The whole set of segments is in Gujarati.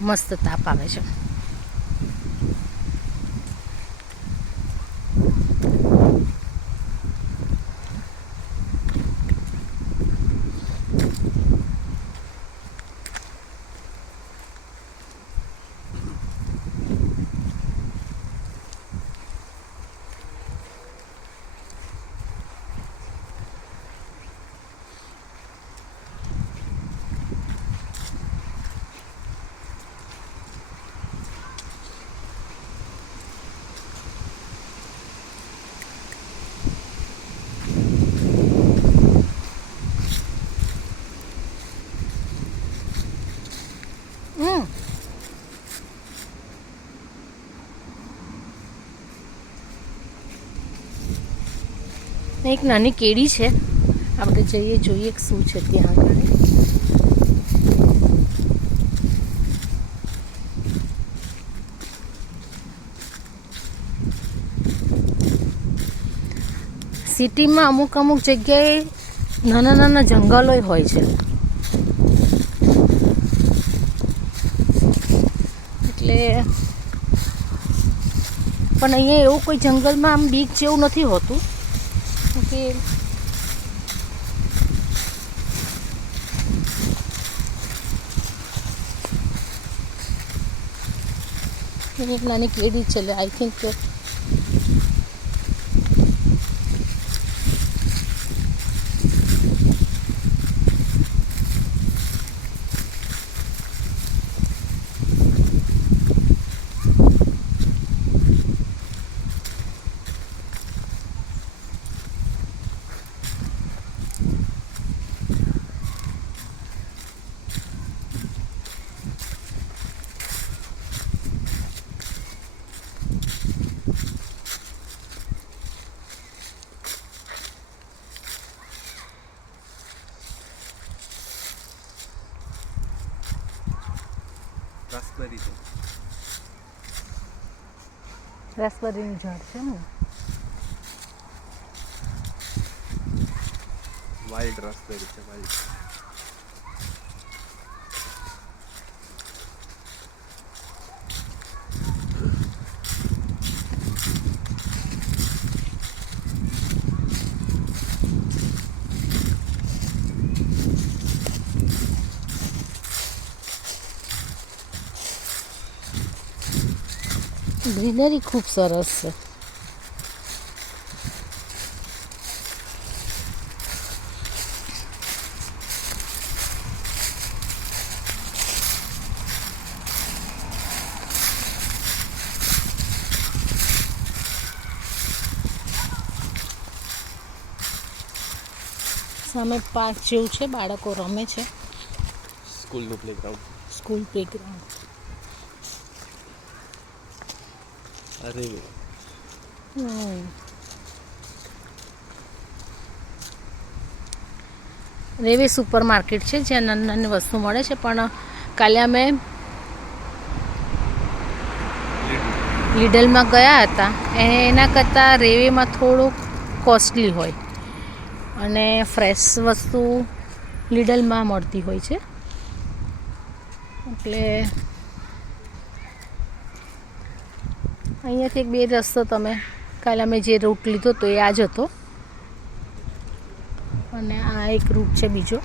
મસ્ત તાપ આવે છે. એક નાની કેડી છે, આપણે જઈએ જોઈએ શું છે ત્યાં આગળ. સિટીમાં અમુક અમુક જગ્યાએ નાના નાના જંગલો હોય છે, એટલે પણ અહીંયા એવું કોઈ જંગલમાં આમ બીક જેવું નથી હોતું કે એક નાની કેડી છે. આઈ થિંક રાસબેરીનું ઝાડ છે ને, વાઇલ્ડ રાસબેરી છે. વાઇલ્ડ ગ્રીનરી ખૂબ સરસ છે. સામે પાર્ક જેવું છે, બાળકો રમે છે. સ્કૂલનું પ્લેગ્રાઉન્ડ. School playground. અરે રેવે સુપર માર્કેટ છે જ્યાં નાની નાની વસ્તુ મળે છે, પણ કાલે અમે લીડલમાં ગયા હતા, એના કરતાં રેવેમાં થોડુંક કોસ્ટલી હોય અને ફ્રેશ વસ્તુ લીડલમાં મળતી હોય છે. એટલે અહીંયાથી એક બે રસ્તો તમે કાલે અમે જે રૂટ લીધો તો એ આ જ હતો, અને આ એક રૂટ છે બીજો.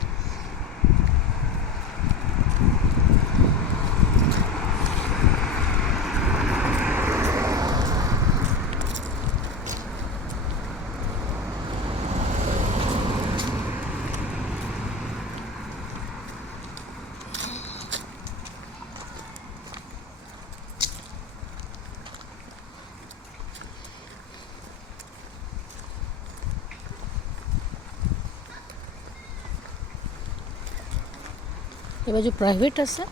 એ બાજુ પ્રાઇવેટ હશે.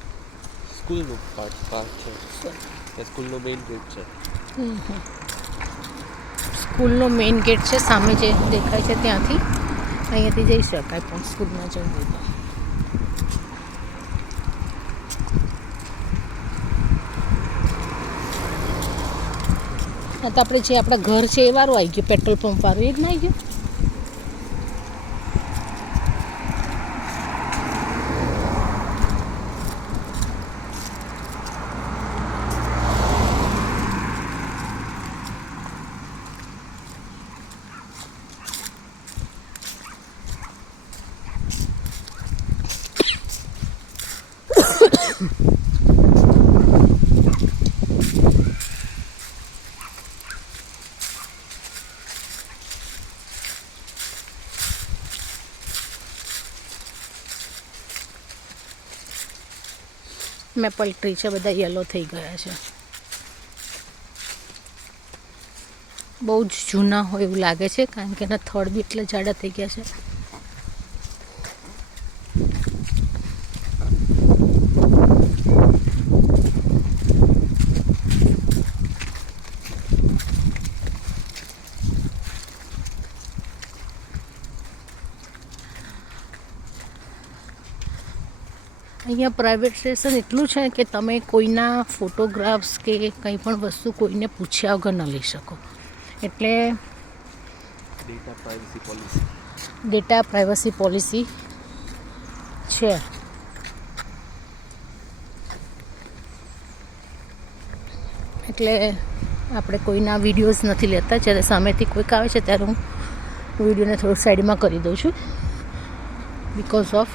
સ્કૂલનું પાર્ક છે, એ સ્કૂલનો મેઇન ગેટ છે. સ્કૂલનો મેઇન ગેટ છે સામે જે દેખાય છે ત્યાંથી અહીંયાથી જઈ શકાય, પણ સ્કૂલમાં જવું હોય તો આપણે જે આપણા ઘર છે એ વાળું આવી ગયું, પેટ્રોલ પંપ વાળું એ જ ના આવી ગયું. મેપલ ટ્રી છે બધા યલો થઈ ગયા છે. બહુ જ જૂના હોય એવું લાગે છે કારણ કે એના થડ બી એટલા જાડા થઈ ગયા છે. અહીંયા પ્રાઇવેટ સ્ટેશન એટલું છે કે તમે કોઈના ફોટોગ્રાફ્સ કે કંઈ પણ વસ્તુ કોઈને પૂછ્યા વગર ન લઈ શકો. એટલે ડેટા પ્રાઇવસી પોલિસી છે. એટલે આપણે કોઈના વિડીયોઝ નથી લેતા. જ્યારે સામેથી કોઈક આવે છે ત્યારે હું વિડીયોને થોડુંક સાઈડમાં કરી દઉં છું because of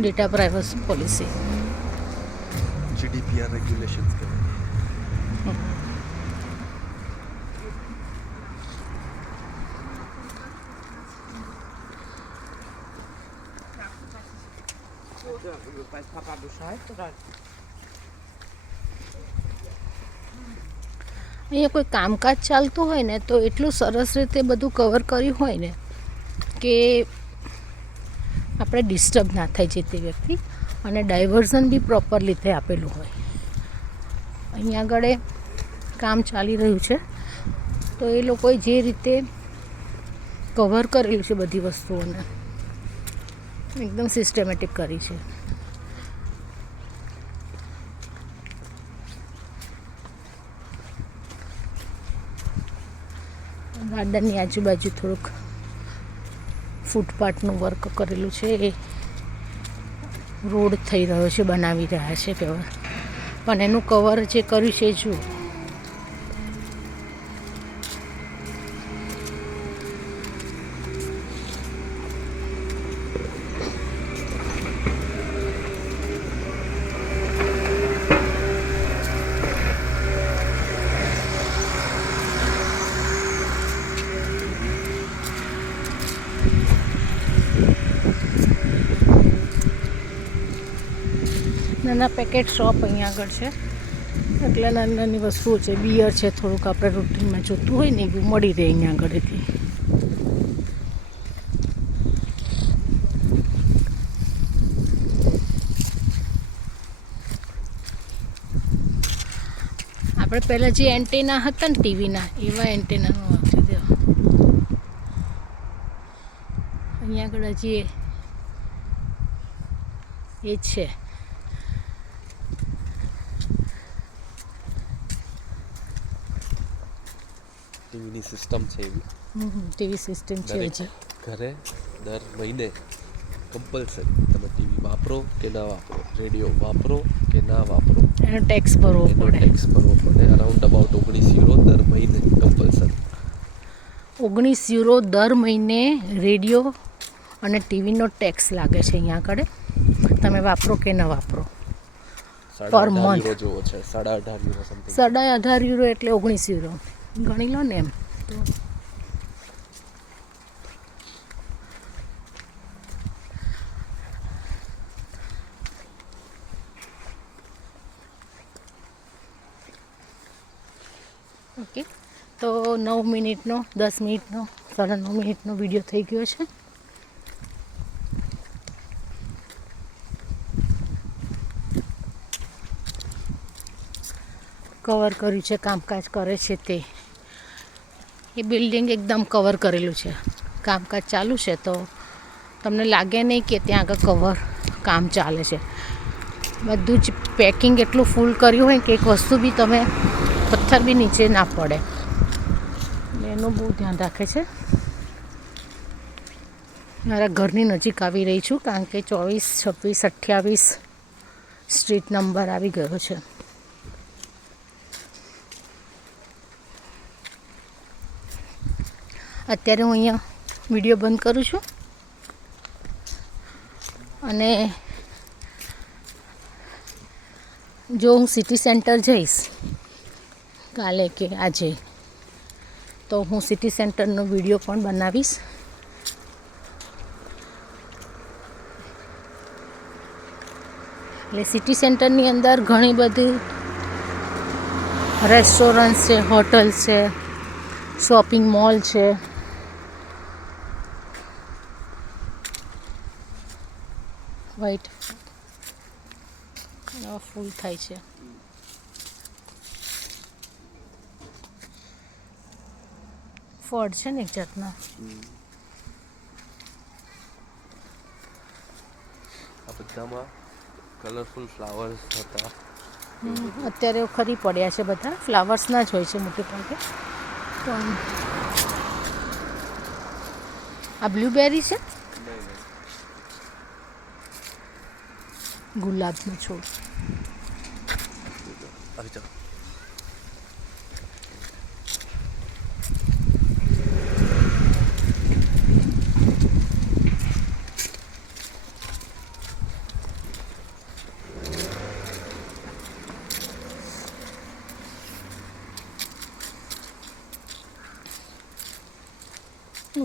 data privacy policy. GDPR regulations કહેવાય. અહીંયા કોઈ કામકાજ ચાલતું હોય ને તો એટલું સરસ રીતે બધું કવર કર્યું હોય ને કે આપણે ડિસ્ટર્બ ના થાય જે તે વ્યક્તિ, અને ડાયવર્ઝન બી પ્રોપર રીતે આપેલું હોય. અહીંયા આગળ કામ ચાલી રહ્યું છે તો એ લોકોએ જે રીતે કવર કરેલું છે બધી વસ્તુઓને એકદમ સિસ્ટમેટિક કરી છે. ગાર્ડનની આજુબાજુ થોડુંક ફૂટપાથનું વર્ક કરેલું છે. એ રોડ થઈ રહ્યો છે, બનાવી રહ્યા છે કવર, પણ એનું કવર જે કર્યું છે જુઓ. નાના પેકેટ શોપ અહીંયા આગળ છે, એટલે નાની નાની વસ્તુઓ છે. બિયર છે, થોડુંક આપણે રૂટીનમાં જોતું હોય ને એવું મળી રહે અહીંયા આગળથી. આપણે પહેલાં જે એન્ટેના હતા ને ટીવીના, એવા એન્ટેનાનું આપી દો. અહીંયા આગળ હજી એ છે. ટીવીની સિસ્ટમ છે એવી. ટીવી સિસ્ટમ છે દરેક હજી ઘરે દર મહિને કમ્પલસરી તમે ટીવી વાપરો કે ના વાપરો, રેડિયો વાપરો કે ના વાપરો, એનો ટેક્સ ભરવો એનો પડે. ટેક્સ ભરવો પડે. અરાઉન્ડ અબાઉટ 19 યુરો દર મહિને કમ્પલસરી. 19 યુરો દર મહિને રેડિયો અને ટીવીનો ટેક્સ લાગે છે અહીંયા આગળ, તમે વાપરો કે ન વાપરો. પર મંથ યુરો જોવો છે, 18.5 યુરો સમથિંગ. 18.5 યુરો એટલે 19 યુરો ગણી લો ને એમ તો. ઓકે, તો 9 મિનિટનો 10 મિનિટનો 9.5 મિનિટનો વિડીયો થઈ ગયો છે. કવર કર્યું છે, કામકાજ કરે છે તે. એ બિલ્ડિંગ એકદમ કવર કરેલું છે. કામકાજ ચાલુ છે તો તમને લાગે નહીં કે ત્યાં આગળ કવર કામ ચાલે છે. બધું જ પેકિંગ એટલું ફૂલ કર્યું હોય કે એક વસ્તુ બી તમે પથ્થર બી નીચે ના પડે, એનું બહુ ધ્યાન રાખે છે. મારા ઘરની નજીક આવી રહી છું કારણ કે 24, 26, 28 સ્ટ્રીટ નંબર આવી ગયો છે. અત્યારે હું અહીંયા વિડીયો બંધ કરું છું અને જો હું સિટી સેન્ટર જઈશ કાલે કે આજે, તો હું સિટી સેન્ટરનો વિડીયો પણ બનાવીશ. એટલે સિટી સેન્ટરની અંદર ઘણી બધી રેસ્ટોરન્ટ છે, હોટલ છે, શોપિંગ મોલ છે. વ્હાઈટ ફૂલ થાય છે. ફળ છે ને એક જાતના. આ બધામાં કલરફુલ ફ્લાવર્સ હતા. અત્યારે ખરી પડ્યા છે બધા ફ્લાવર્સના જ હોય છે મોટે ભાગે. પણ આ બ્લુબેરી છે, ગુલાબનો છોડ. આવી જાઓ.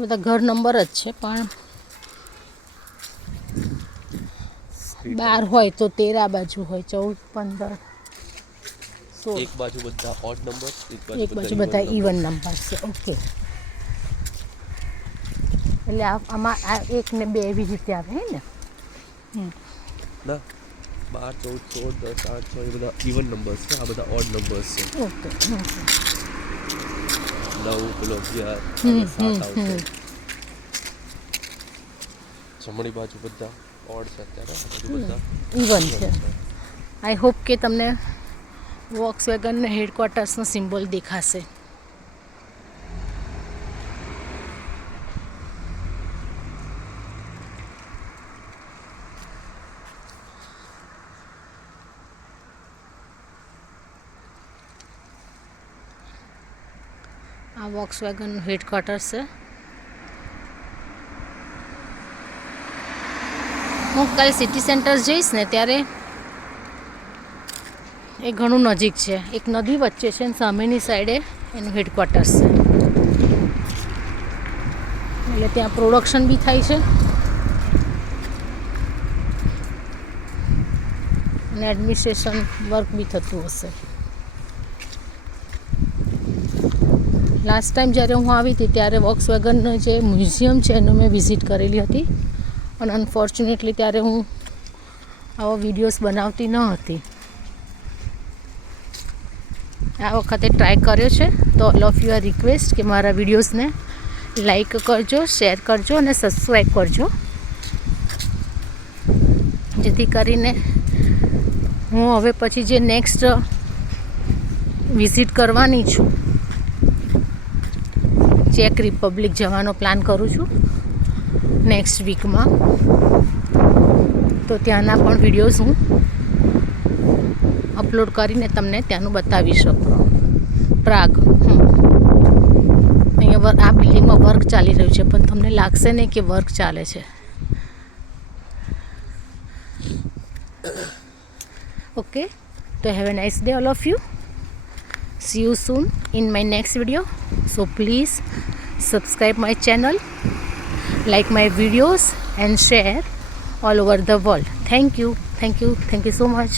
બધા ઘર નંબર જ છે, પણ 12 હોય તો 13 આ બાજુ હોય, 14, 15, 16. એક બાજુ બધા ઓડ નંબર, એક બાજુ બધા ઇવન નંબર છે. ઓકે, એટલે આમાં આ 1 ને 2 એવી રીતે આવે હે ને. ના, 12, 14, 16, 10, 8, 6 એ બધા ઇવન નંબર્સ છે. આ બધા ઓડ નંબર્સ છે. ઓકે. 9 પેલો 11 7 આવશે. જમણી બાજુ બધા ઓડ છે અત્યારે, આ બાજુ બધા ઇવન છે. આઈ હોપ કે તમને વોક્સવેગન હેડક્વાર્ટર્સનો સિમ્બોલ દેખાશે. આ વોક્સવેગન હેડક્વાર્ટર્સ છે. હું કાલે સિટી સેન્ટર જઈશ ને ત્યારે એ ઘણું નજીક છે. એક નદી વચ્ચે છે ને સામેની સાઈડે એનું હેડક્વાર્ટર્સ છે. એટલે ત્યાં પ્રોડક્શન બી થાય છે અને એડમિનિસ્ટ્રેશન વર્ક બી થતું હશે. લાસ્ટ ટાઈમ જ્યારે હું આવી હતી ત્યારે વોક્સવેગનનું જે મ્યુઝિયમ છે એનું મેં વિઝિટ કરેલી હતી, અને અનફોર્ચ્યુનેટલી ત્યારે હું આવા વિડીયોઝ બનાવતી ન હતી. આ વખતે ટ્રાય કર્યો છે, તો all of you are request કે મારા વિડીયોઝને લાઈક કરજો, શેર કરજો અને સબસ્ક્રાઈબ કરજો, જેથી કરીને હું હવે પછી જે નેક્સ્ટ વિઝિટ કરવાની છું, ચેક રિપબ્લિક જવાનો પ્લાન કરું છું નેક્સ્ટ વીકમાં, તો ત્યાંના પણ વિડીયોઝ હું અપલોડ કરીને તમને ત્યાંનું બતાવી શકું. પ્રાગ, અહીંયા આ બિલ્ડિંગમાં વર્ક ચાલી રહ્યું છે, પણ તમને લાગશે નહીં કે વર્ક ચાલે છે. ઓકે, તો have a nice day all of you. See you soon in my next video. So please subscribe my channel, like my videos and share all over the world. Thank you so much.